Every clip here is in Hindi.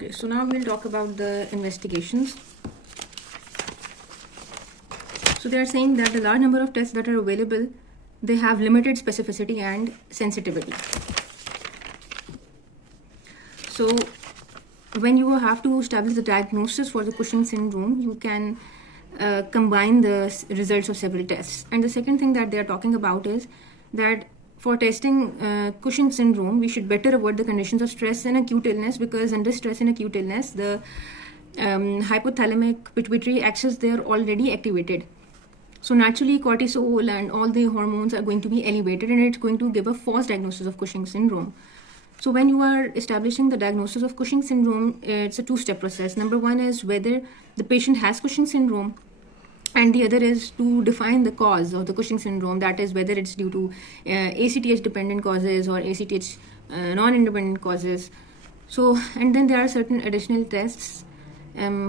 Okay, so now we'll talk about the investigations. So they are saying that the large number of tests that are available, they have limited specificity and sensitivity. So when you have to establish the diagnosis for the Cushing syndrome, you can combine the results of several tests. And the second thing that they are talking about is that for testing Cushing syndrome, we should better avoid the conditions of stress and acute illness, because under stress and acute illness, the hypothalamic pituitary axis, they are already activated. So naturally, cortisol and all the hormones are going to be elevated, and it's going to give a false diagnosis of Cushing syndrome. So when you are establishing the diagnosis of Cushing syndrome, it's a two-step process. Number one is whether the patient has Cushing syndrome, and the other is to define the cause of the Cushing syndrome, that is whether it's due to ACTH dependent causes or ACTH non-independent causes. So, and then there are certain additional tests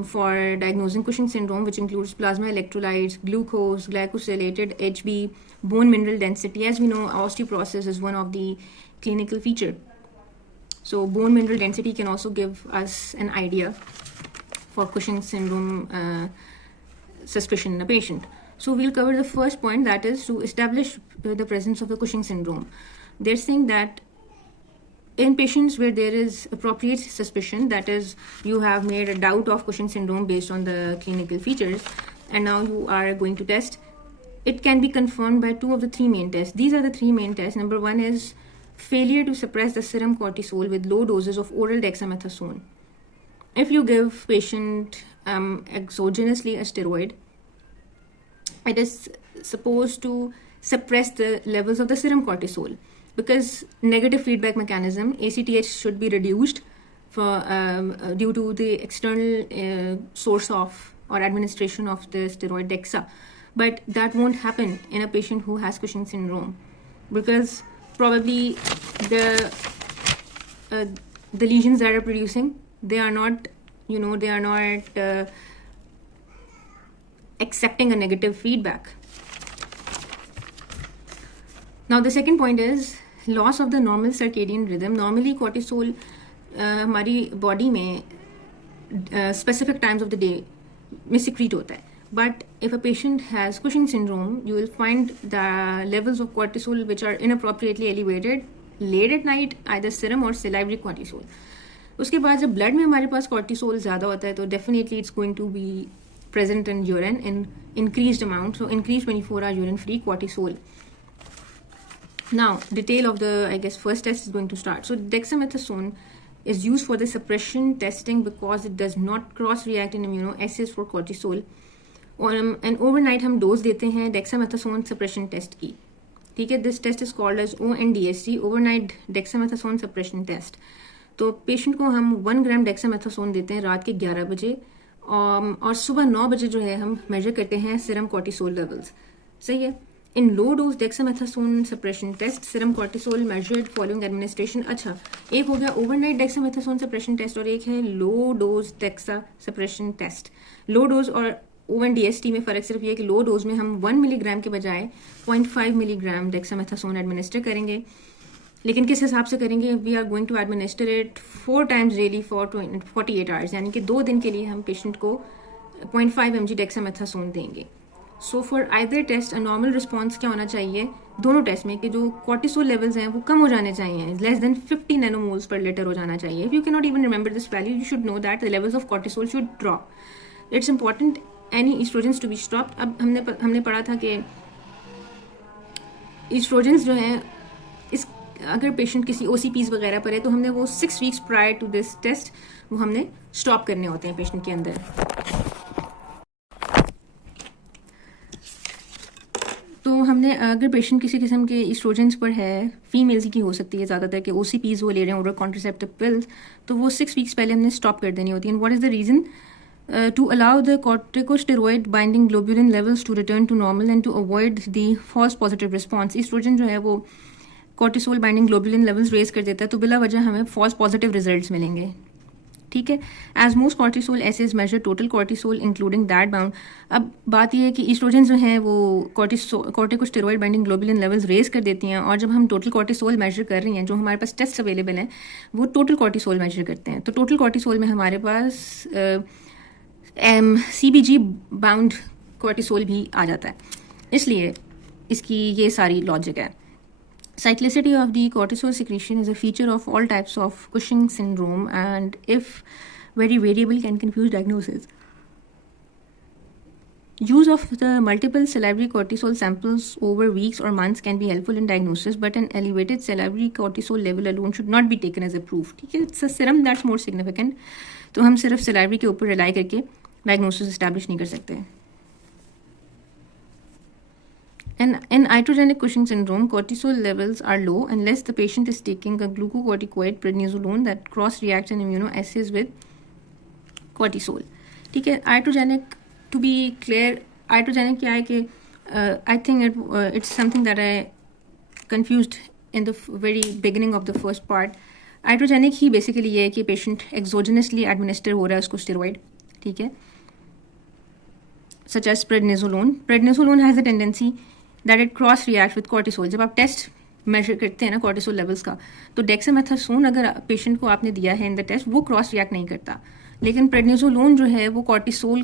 for diagnosing Cushing syndrome, which includes plasma electrolytes, glucose, glycosylated HB, bone mineral density. As we know, osteoporosis is one of the clinical feature. So bone mineral density can also give us an idea for Cushing syndrome suspicion in a patient. So we'll cover the first point, that is to establish the presence of the Cushing syndrome. They're saying that in patients where there is appropriate suspicion, that is you have made a doubt of Cushing syndrome based on the clinical features, and now you are going to test, it can be confirmed by two of the three main tests. These are the three main tests. Number one is failure to suppress the serum cortisol with low doses of oral dexamethasone. If you give patient exogenously a steroid, it is supposed to suppress the levels of the serum cortisol, because negative feedback mechanism, ACTH should be reduced for due to the external source of or administration of the steroid DEXA. But that won't happen in a patient who has Cushing syndrome, because probably the lesions that are producing, they are not, accepting a negative feedback. Now the second point is loss of the normal circadian rhythm. Normally cortisol हमारी body में specific times of the day में secrete होता है. But if a patient has Cushing syndrome, you will find the levels of cortisol which are inappropriately elevated late at night, either serum or salivary cortisol. उसके बाद जब blood में हमारे पास cortisol ज़्यादा होता है, तो definitely it's going to be present in urine in increased amount. So increased 24-hour urine-free cortisol. Now, detail of the, first test is going to start. So dexamethasone is used for the suppression testing because it does not cross-react in immunoassays for cortisol. और an overnight हम dose देते हैं dexamethasone suppression test की. ठीक है, this test is called as ONDST, overnight dexamethasone suppression test. तो पेशेंट को हम 1 ग्राम डेक्सामेथासोन देते हैं रात के 11 बजे, और सुबह 9 बजे जो है हम मेजर करते हैं सीरम कॉर्टिसोल लेवल्स. सही है. In low dose dexamethasone suppression test, serum cortisol measured following administration. अच्छा, एक हो गया ओवरनाइट डेक्सामेथासोन सप्रेशन टेस्ट और एक है low dose dexa suppression test. Low dose और ONDST में फ़र्क सिर्फ ये कि लो डोज में हम 1 मिलीग्राम के बजाय 0.5 मिलीग्राम डेक्सामेथासोन एडमिनिस्टर करेंगे. लेकिन किस हिसाब से करेंगे? We are going to administer it 4 times daily for 48 hours, यानी कि 2 दिन के लिए हम पेशेंट को 0.5 mg डेक्सामेथासोन देंगे. So for either test, a normal response क्या होना चाहिए दोनों टेस्ट में, कि जो कॉर्टिसोल लेवल्स हैं वो कम हो जाने चाहिए, लेस देन 50 नैनोमोल्स पर लीटर हो जाना चाहिए. If you can not even remember this value, you should know that the levels of cortisol should drop. It's important any estrogens to be stopped. अब हमने पढ़ा था कि एस्ट्रोजेंस जो हैं, इस अगर पेशेंट किसी OCPs वगैरह पर है तो हमने वो 6 weeks prior to this test वो हमने स्टॉप करने होते हैं पेशेंट के अंदर. तो हमने अगर पेशेंट किसी किस्म के एस्ट्रोजेंस पर है, फीमेल्स की हो सकती है ज़्यादातर के OCPs वो ले रहे हैं, ओरल कॉन्ट्रासेप्टिव पिल्स, तो वो 6 weeks पहले हमने स्टॉप कर देनी होती है. And what is the reason? To allow the corticosteroid binding globulin levels to return to normal and to avoid the false positive response. Estrogen जो है वो cortisol binding globulin levels raise कर देता है, तो बिला वजह हमें false positive results मिलेंगे. ठीक है। As most cortisol assays measure total cortisol including that bound. अब बात यह है कि ईस्ट्रोजन जो हैं वो corticosteroid binding globulin levels raise कर देती हैं, और जब हम टोटल कॉर्टिसोल मेजर कर रही हैं, जो हमारे पास टेस्ट अवेलेबल हैं वो टोटल कॉर्टिसोल मेजर करते हैं, तो टोटल कॉर्टिसोल में हमारे पास CBG बाउंड कॉर्टिसोल भी आ जाता है, इसलिए इसकी ये सारी लॉजिक है। Cyclicity of the cortisol secretion is a feature of all types of Cushing syndrome, and if very variable can confuse diagnosis. Use of the multiple salivary cortisol samples over weeks or months can be helpful in diagnosis, but an elevated salivary cortisol level alone should not be taken as a proof. ठीक है, it's a serum that's more significant. तो हम सिर्फ salivary के ऊपर rely करके diagnosis establish नहीं कर सकते। In iatrogenic Cushing syndrome, cortisol levels are low unless the patient is taking a glucocorticoid prednisolone that cross-reacts and immunoassays with cortisol. ठीक है, iatrogenic, to be clear, iatrogenic क्या है कि I think it's something that I confused in the very beginning of the first part. Iatrogenic he basically ये है कि patient exogenously administer हो रहा है उसको steroid, ठीक है, such as prednisolone. Prednisolone has a tendency that it cross reacts with cortisol. जब आप टेस्ट मेजर करते हैं ना कॉर्टिसोल लेवल्स का, तो डेक्सामेथासोन अगर पेशेंट को आपने दिया है इन द टेस्ट, वो क्रॉस रिएक्ट नहीं करता, लेकिन प्रेडनिसोलोन जो है वो कॉर्टिसोल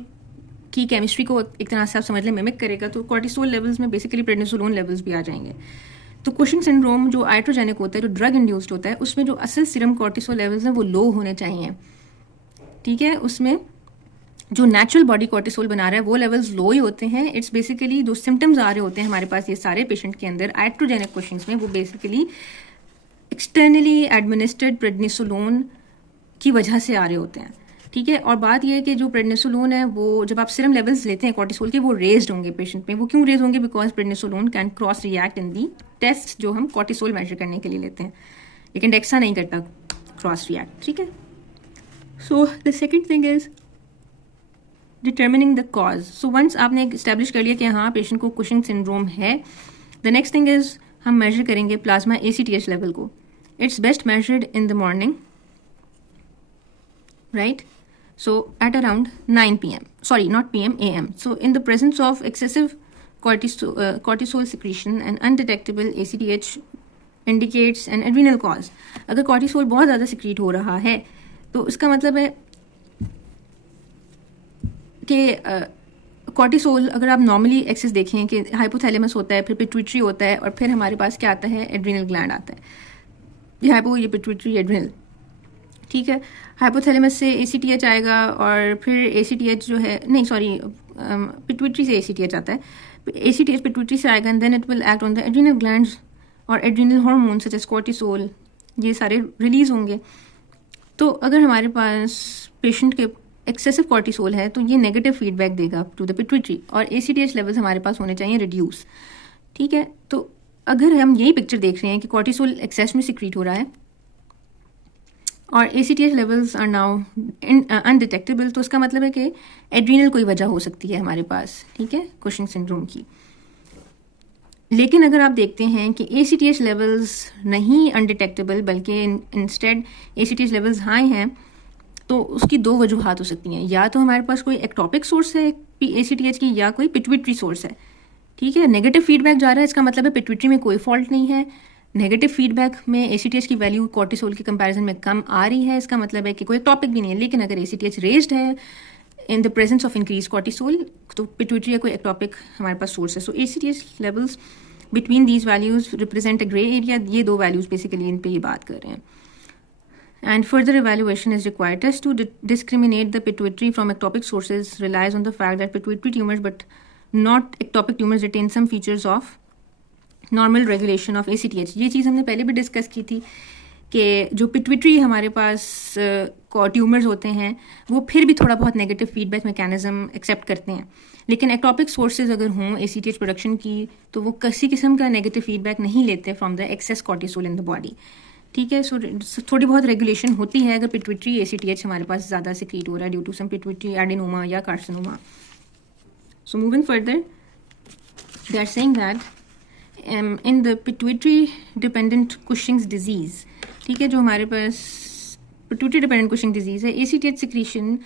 की केमिस्ट्री को एक तरह से आप समझ लें मिमिक करेगा, तो कॉर्टिसोल लेवल्स में बेसिकली प्रेडनिसोलोन लेवल्स भी आ जाएंगे। तो कुशिंग सिंड्रोम जो आइट्रोजेनिक होता है, जो ड्रग इंड्यूस्ड होता है, उसमें जो असल सीरम कॉर्टिसोल लेवल्स हैं वो लो होने चाहिए, ठीक है। उसमें जो नेचुरल बॉडी कॉर्टिसोल बना रहा है वो लेवल्स लो ही होते हैं। इट्स बेसिकली जो सिम्टम्स आ रहे होते हैं हमारे पास ये सारे पेशेंट के अंदर आइट्रोजेनिक कुशिंग्स में, वो बेसिकली एक्सटर्नली एडमिनिस्ट्रेड प्रेडनिसोलोन की वजह से आ रहे होते हैं, ठीक है। और बात यह है कि जो प्रेडनिसोलोन है वो जब आप सीरम लेवल्स लेते हैं कॉर्टिसोल के, वो रेज्ड होंगे पेशेंट में। वो क्यों रेज होंगे? Because prednisolone can cross react in the test जो हम कॉर्टिसोल मेजर करने के लिए लेते हैं, लेकिन डेक्सा नहीं करता क्रॉस रिएक्ट, ठीक है। So the second thing is determining the cause. So once आपने इस्टेब्लिश कर लिया कि हाँ पेशेंट को कुशिंग सिंड्रोम है, द नेक्स्ट थिंग इज हम मेजर करेंगे प्लाज्मा ACTH लेवल को। It's best measured in the morning, right, so at around 9 p.m. sorry not p.m. a.m. so in the presence of excessive cortisol secretion and undetectable ACTH indicates an adrenal cause. अगर cortisol बहुत ज़्यादा secrete हो रहा है तो इसका मतलब है कि cortisol अगर आप normally एक्सेस देखें कि hypothalamus होता है, फिर pituitary होता है, और फिर हमारे पास क्या आता है? adrenal gland आता है, ये hypo, ये pituitary, adrenal, ठीक है। हाइपोथैलेमस से ACTH आएगा, और फिर ACTH जो है, नहीं सॉरी, पिट्यूटरी से ACTH आता है, ACTH पिट्यूटरी से आएगा, and then it will act on the adrenal glands, और adrenal hormone such as cortisol ये सारे रिलीज होंगे। तो अगर हमारे पास पेशेंट के एक्सेसिव कॉर्टिसोल है तो ये नेगेटिव फीडबैक देगा टू द पिट्यूटरी, और ACTH लेवल्स हमारे पास होने चाहिए रिड्यूस, ठीक है। तो अगर हम यही पिक्चर देख रहे हैं कि कॉर्टिसोल एक्सेस में सिक्रीट हो रहा है और ACTH levels are now undetectable, तो उसका मतलब है कि एड्रीनल कोई वजह हो सकती है हमारे पास, ठीक है, कुशिंग सिंड्रोम की। लेकिन अगर आप देखते हैं कि ACTH लेवल्स नहीं अनडिटेक्टेबल बल्कि इंस्टेड ACTH लेवल्स हाई हैं, तो उसकी दो वजूहात हो सकती हैं। या तो हमारे पास कोई एक्टोपिक सोर्स है ACTH की, या कोई पिट्यूटरी सोर्स है, ठीक है। नेगेटिव फीडबैक जा रहा है, इसका मतलब है पिट्यूटरी में कोई फॉल्ट नहीं है। नेगेटिव फीडबैक में ACTH की वैल्यू कॉर्टिसोल के कंपैरिजन में कम आ रही है, इसका मतलब है कि कोई टॉपिक भी नहीं है। लेकिन अगर ACTH रेज्ड है in the presence of increase cortisol, तो पिट्यूटरी या कोई एक्टोपिक हमारे पास सोर्स है। सो ACTH levels between these values represent a grey area. ये दो वैल्यूज बेसिकली इन पे ये बात कर रहे हैं। And further evaluation is required. Test to discriminate the pituitary from ectopic sources relies on the fact that pituitary tumours but not ectopic tumours retain some features of normal regulation of ACTH। ये चीज़ हमने पहले भी डिस्कस की थी कि जो पिट्यूटरी हमारे पास ट्यूमर्स होते हैं वो फिर भी थोड़ा बहुत नेगेटिव फीडबैक मैकेनिज्म एक्सेप्ट करते हैं, लेकिन एक्टोपिक सोर्सेज अगर हों ACTH प्रोडक्शन की तो वो किसी किस्म का नेगेटिव फीडबैक नहीं लेते from the excess cortisol in the body, ठीक है। सो थोड़ी बहुत रेगुलेशन होती है अगर पिट्यूटरी ACTH हमारे पास ज़्यादा सिक्रीट हो रहा है due to some pituitary adenoma या carcinoma. So moving further, they are saying that in the pituitary dependent Cushing's disease, ठीक है, जो हमारे पास पिट्यूटरी डिपेंडेंट कुशिंग डिजीज है, ACTH सिक्रीशन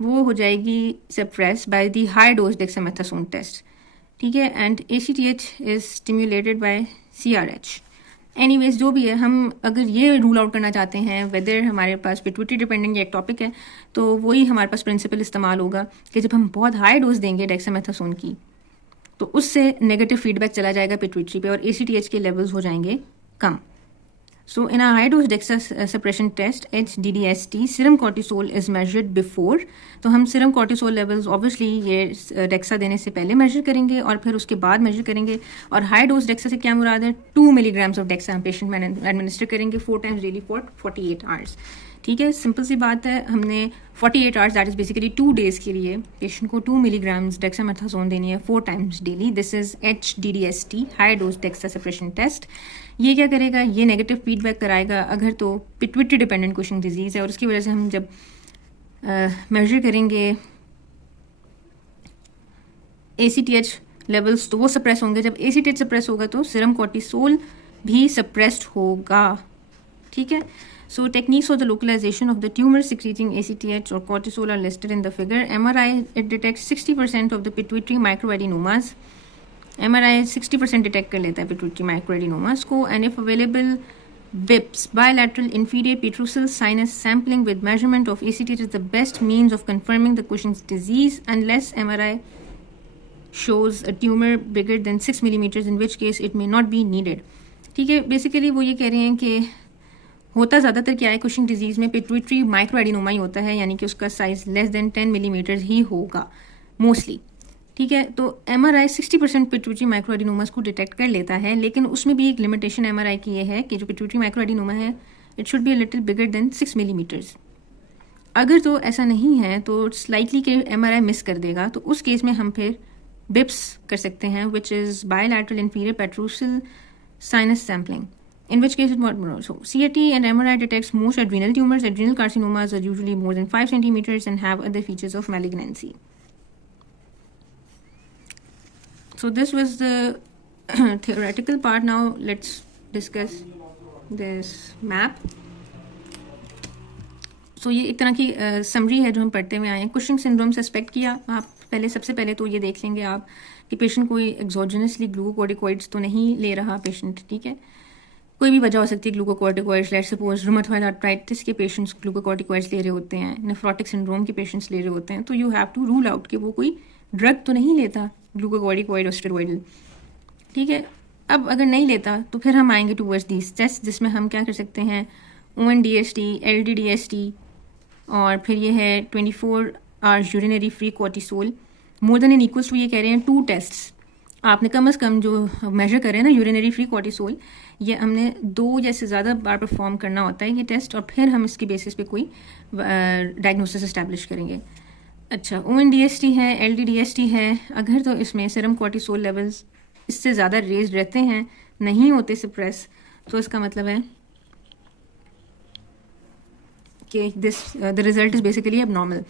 वो हो जाएगी suppress by the high dose dexamethasone test, ठीक है, and ACTH is stimulated by CRH। Anyways जो भी है, हम अगर ये रूल आउट करना चाहते हैं वेदर हमारे पास पिट्यूटरी डिपेंडेंट या एक टॉपिक है, तो वही हमारे पास प्रिंसिपल इस्तेमाल होगा कि जब हम बहुत हाई डोज देंगे डेक्सामेथासोन की तो उससे नेगेटिव फीडबैक चला जाएगा पिट्यूटरी पे और ACTH के लेवल्स हो जाएंगे कम। So in a high dose DEXA suppression test, HDDST, serum cortisol is measured before. तो हम serum cortisol levels obviously ये DEXA देने से पहले measure करेंगे और फिर उसके बाद measure करेंगे। और high dose DEXA से क्या मुराद है, 2 milligrams of DEXA हम patient में administer करेंगे 4 times daily for 48 hours। ठीक है, सिंपल सी बात है, हमने 48 hours that is basically 2 days के लिए पेशेंट को 2 मिलीग्राम्स डेक्सामेथासोन देनी है 4 times daily. This is HDDST, high dose dexa suppression test. ये क्या करेगा, ये नेगेटिव फीडबैक कराएगा अगर तो पिट्यूटरी डिपेंडेंट कुशिंग डिजीज़ है, और उसकी वजह से हम जब मेजर करेंगे ACTH लेवल्स तो वो सप्रेस होंगे। जब ACTH सप्रेस होगा तो सीरम कॉर्टिसोल भी सप्रेस्ड होगा। ठीक है, so techniques for the localization of the tumor secreting ACTH or cortisol are listed in the figure. MRI, it detects 60% of the pituitary microadenomas. MRI 60% detect कर लेता है pituitary microadenomas को, and if available, BIPS, bilateral inferior petrosal sinus sampling with measurement of ACTH is the best means of confirming the Cushing's disease unless MRI shows a tumor bigger than 6 millimeters, in which case it may not be needed. ठीक है, बेसिकली वो ये कह रहे हैं कि होता ज़्यादातर क्या है, कुशिंग डिजीज़ में पिट्यूटरी माइक्रोएडिनोमा ही होता है, यानी कि उसका साइज लेस देन 10 मिलीमीटर ही होगा मोस्टली। ठीक है, तो MRI 60% पिट्यूटरी माइक्रोएडिनोमास को डिटेक्ट कर लेता है, लेकिन उसमें भी एक लिमिटेशन MRI की ये है कि जो पिट्यूटरी माइक्रोएडिनोमा है it should be a little bigger than 6 millimetres. अगर तो ऐसा नहीं है तो इट्स लाइकली कि MRI मिस कर देगा, तो उस केस में हम फिर BIPS कर सकते हैं, which is bilateral inferior petrosal sinus sampling, in which case it might more. So CT and MRI detects most adrenal tumors. Adrenal carcinomas are usually more than 5 centimeters and have other features of malignancy. So this was the theoretical part. Now let's discuss this map. So ये एक तरह की समरी है जो हम पढ़ते हुए आए हैं। कुशिंग सिंड्रोम सस्पेक्ट किया आप पहले, सबसे पहले तो ये देख लेंगे आप कि पेशेंट कोई एक्सोजेनसली ग्लूकोकॉर्टिकॉइड्स तो नहीं ले रहा पेशेंट। ठीक है, कोई भी वजह हो सकती है glucocorticoids, let's suppose rheumatoid arthritis के पेशेंट्स ग्लूकोकॉर्टिकॉइड्स ले रहे होते हैं, नेफ्रोटिक सिंड्रोम के पेशेंट्स ले रहे होते हैं, तो you have to rule out कि वो कोई ड्रग तो नहीं लेता ग्लूकोकॉर्टिकॉइड और स्टेरॉइडल। ठीक है, अब अगर नहीं लेता तो फिर हम आएंगे टूवर्ड्स दीज टेस्ट, जिसमें हम क्या कर सकते हैं, ONDST, LDDST, और फिर ये है 24 hours urinary free cortisol more than an equals to, ये कह रहे हैं 2 टेस्ट आपने कम अज़ कम जो मेजर करें ना यूरिनरी फ्री कॉर्टिसोल, ये हमने 2 या से ज़्यादा बार परफॉर्म करना होता है ये टेस्ट, और फिर हम इसकी बेसिस पे कोई डायग्नोसिस इस्टेब्लिश करेंगे। अच्छा, ONDST है, LDDST है, अगर तो इसमें सीरम कॉर्टिसोल लेवल्स इससे ज़्यादा रेज रहते हैं, नहीं होते सप्रेस, तो इसका मतलब है कि the result is basically abnormal.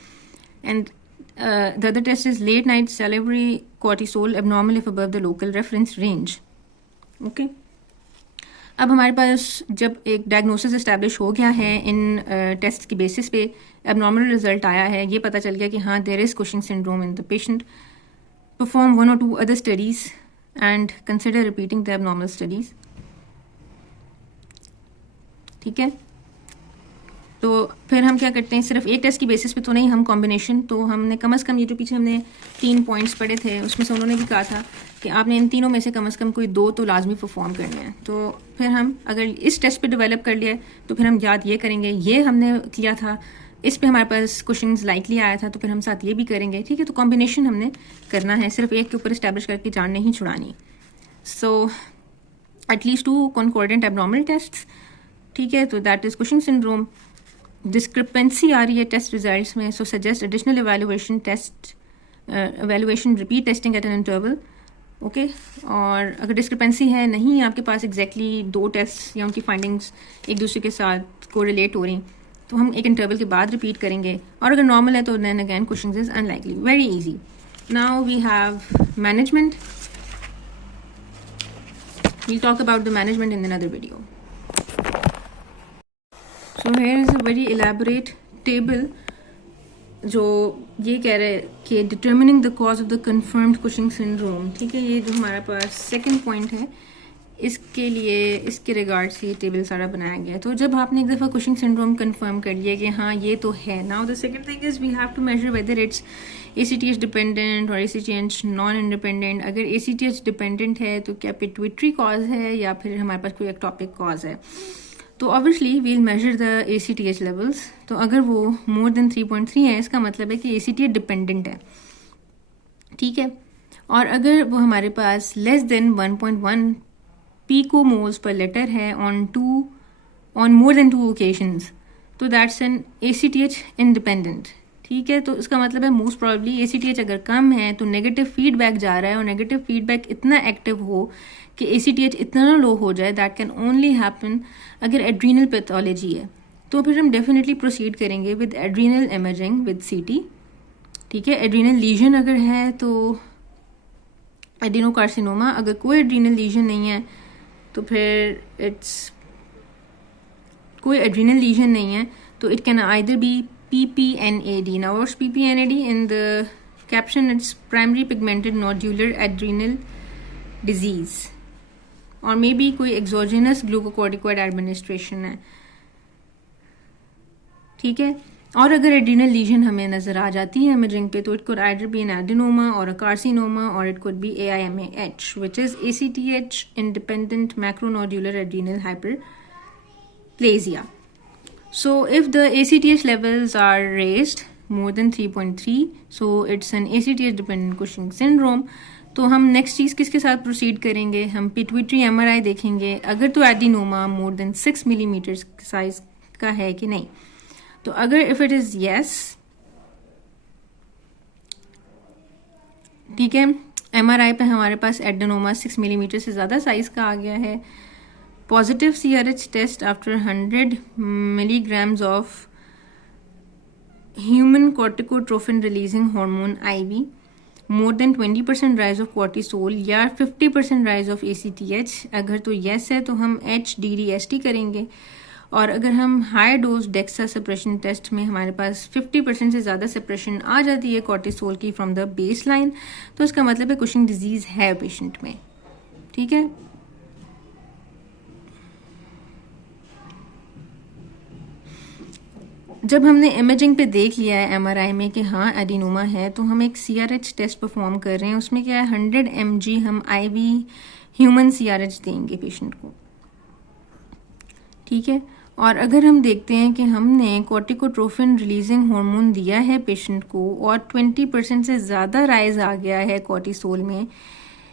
And the other test is late night salivary cortisol abnormal if above the local reference range. Okay. अब हमारे पास जब एक डायग्नोसिस इस्टेब्लिश हो गया है इन टेस्ट की बेसिस पे, एबनॉर्मल रिजल्ट आया है, ये पता चल गया कि हाँ there is Cushing syndrome in the patient, perform 1 or 2 other studies and consider repeating the abnormal studies. ठीक है, तो फिर हम क्या करते हैं, सिर्फ एक टेस्ट की बेसिस पे तो नहीं, हम कॉम्बिनेशन, तो हमने कम से कम ये जो पीछे हमने 3 पॉइंट्स पढ़े थे उसमें से उन्होंने भी कहा था कि आपने इन तीनों में से कम कोई 2 तो लाजमी परफॉर्म करने हैं। तो फिर हम अगर इस टेस्ट पे डेवलप कर लिया तो फिर हम याद ये करेंगे, ये हमने किया था, इस पे हमारे पास क्वेश्चंस लाइकली आया था, तो फिर हम साथ ये भी करेंगे। ठीक है, तो कॉम्बिनेशन हमने करना है, सिर्फ एक के ऊपर इस्टेब्लिश करके जान नहीं छुड़ानी। So at least 2 concordant abnormal test. ठीक है, तो that is Cushing syndrome. Discrepancy आ रही है टेस्ट रिजल्ट्स में, so suggest additional evaluation test, evaluation repeat testing at an interval. Okay, और अगर डिस्क्रिपेंसी है, नहीं आपके पास एग्जैक्टली 2 टेस्ट या उनकी फाइंडिंग्स एक दूसरे के साथ कोरिलेट हो रही, तो हम एक इंटरवल के बाद रिपीट करेंगे, और अगर नॉर्मल है तो then again questions is unlikely, very easy. Now we have management, we'll talk about the management in another video. So here is a very elaborate table जो ये कह रहे हैं कि determining the cause of the confirmed Cushing syndrome, ठीक है, ये जो हमारे पास सेकंड पॉइंट है, इसके लिए इसके रिगार्ड से ये टेबल सारा बनाया गया है। तो जब आपने एक दफ़ा कुशिंग सिंड्रोम कंफर्म कर लिया कि हाँ ये तो है, now the second thing is we have to measure whether it's ACTH dependent और ACTH नॉन इंडिपेंडेंट। अगर ACTH डिपेंडेंट है तो क्या पिट्यूटरी कॉज है या फिर हमारे पास कोई एक्टोपिक कॉज है। तो obviously we'll measure the ACTH levels. तो अगर वो मोर देन 3.3 है इसका मतलब है कि ACTH डिपेंडेंट है, ठीक है। और अगर वो हमारे पास less than 1.1 picomoles per liter है on more than 2 occasions, तो दैट्स एन ACTH इंडिपेंडेंट, ठीक है। तो इसका मतलब है मोस्ट प्रॉब्ली ACTH अगर कम है तो नेगेटिव फीडबैक जा रहा है, और नेगेटिव फीडबैक इतना एक्टिव हो कि ACTH इतना लो हो जाए, दैट कैन ओनली हैपन अगर एड्रीनल पैथोलॉजी है। तो फिर हम डेफिनेटली प्रोसीड करेंगे with adrenal imaging with CT, ठीक है। एड्रीनल लीजन अगर है तो एडिनोकार्सिनोमा, अगर कोई एड्रीनल लीजन नहीं है तो फिर कोई एड्रीनल लीजन नहीं है तो it can either be PPNAD। Now what's PPNAD? In the caption it's primary pigmented nodular adrenal disease, और मे बी कोई एक्सोजेनस ग्लूकोकॉर्टिकॉइड एडमिनिस्ट्रेशन है, ठीक है। और अगर एड्रीनल लीजन हमें नजर आ जाती है इमेजिंग पे तो it could either be an adenoma or a carcinoma, और it could be AIMAH which is ACTH independent macronodular adrenal hyperplasia. So if the ACTH levels are raised more than 3.3, so it's an ACTH dependent Cushing syndrome। तो हम नेक्स्ट चीज़ किसके साथ प्रोसीड करेंगे? हम पिट्यूटरी MRI देखेंगे, अगर तो adenoma more than 6 millimetre size का है कि नहीं। तो अगर इफ इट इज यस, ठीक है, MRI पे हमारे पास एडेनोमा 6 मिलीमीटर से ज़्यादा साइज का आ गया है, positive CRH test after 100 milligrams of human corticotrophin releasing hormone IV, more than 20% rise of cortisol या 50% राइज ऑफ ACTH। अगर तो यस है तो हम HDDST करेंगे, और अगर हम high dose dexa suppression test में हमारे पास 50% से ज़्यादा सप्रेशन आ जाती है कॉर्टिसोल की फ्रॉम द बेस लाइन, तो इसका मतलब है कुशिंग डिजीज़ है पेशेंट में, ठीक है। जब हमने इमेजिंग पे देख लिया है MRI में कि हाँ एडिनोमा है, तो हम एक CRH टेस्ट परफॉर्म कर रहे हैं। उसमें क्या है, 100 mg हम IV ह्यूमन CRH देंगे पेशेंट को, ठीक है। और अगर हम देखते हैं कि हमने कॉर्टिकोट्रोफिन रिलीजिंग हार्मोन दिया है पेशेंट को और 20% से ज़्यादा राइज आ गया है कॉर्टिसोल में,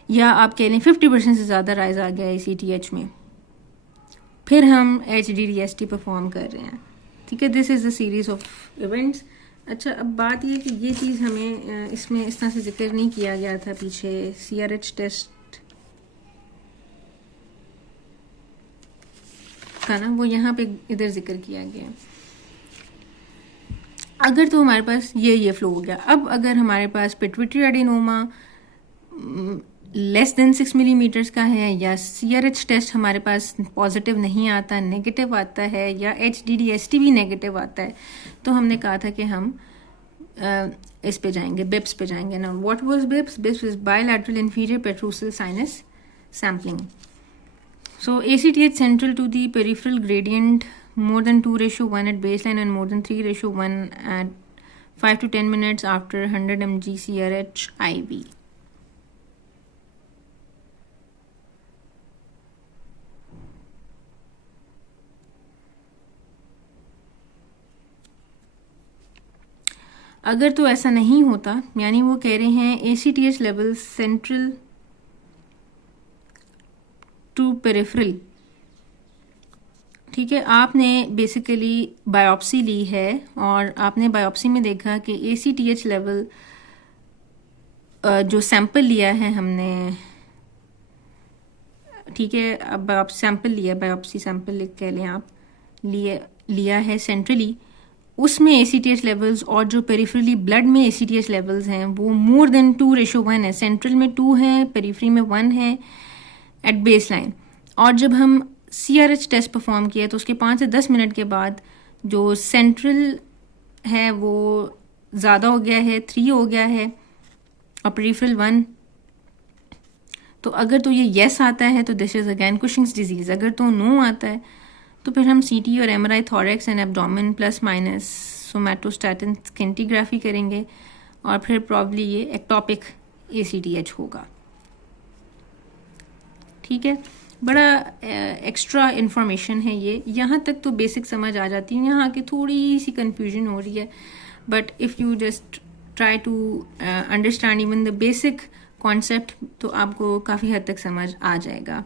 या आप कह लें 50% से ज़्यादा राइज आ गया है ACTH में, फिर हम HDDST परफॉर्म कर रहे हैं, ठीक है। This is the series of events. अच्छा, अब बात ये कि ये चीज़ हमें इसमें इस तरह से जिक्र नहीं किया गया था पीछे, CRH टेस्ट का ना, वो यहाँ पे इधर जिक्र किया गया। अगर तो हमारे पास ये फ्लो हो गया। अब अगर हमारे पास pituitary adenoma less than 6 millimetres का है, या CRH टेस्ट हमारे पास पॉजिटिव नहीं आता, नेगेटिव आता है, या HDDST भी नेगेटिव आता है, तो हमने कहा था कि हम इस पे जाएंगे, BIPS पे जाएंगे ना। What was BIPS? BIPS is bilateral inferior petrosal sinus sampling. So ACTH central to the peripheral gradient more than 2:1 at baseline and more than 3:1 at 5 to 10 minutes after 100 mg CRH IV. अगर तो ऐसा नहीं होता, यानी वो कह रहे हैं ACTH level central to peripheral, ठीक है। आपने बेसिकली बायोप्सी ली है और आपने बायोप्सी में देखा कि ACTH लेवल जो सैंपल लिया है हमने, ठीक है, अब आप सैंपल लिया, बायोप्सी सैंपल कह लें आप, लिया है सेंट्रली, उसमें ACTH लेवल्स और जो पेरिफेरली ब्लड में ACTH लेवल्स हैं वो मोर देन 2:1 है। सेंट्रल में 2 है, पेरिफेरी में 1 है एट बेस लाइन। और जब हम CRH टेस्ट परफॉर्म किया तो उसके 5 से 10 मिनट के बाद जो सेंट्रल है वो ज़्यादा हो गया है, 3 हो गया है, और पेरिफेरल 1। तो अगर तो ये येस आता है तो this is again Cushing's disease. अगर तो नो आता है तो फिर हम CT और MRI thorax and abdomen plus minus somatostatin scintigraphy करेंगे, और फिर प्रॉब्ली ये एक्टोपिक ACTH होगा। ठीक है, बड़ा एक्स्ट्रा इन्फॉर्मेशन है ये, यहाँ तक तो बेसिक समझ आ जाती है, यहाँ आके थोड़ी सी कंफ्यूजन हो रही है, but if you just try to understand even the basic concept तो आपको काफ़ी हद तक समझ आ जाएगा।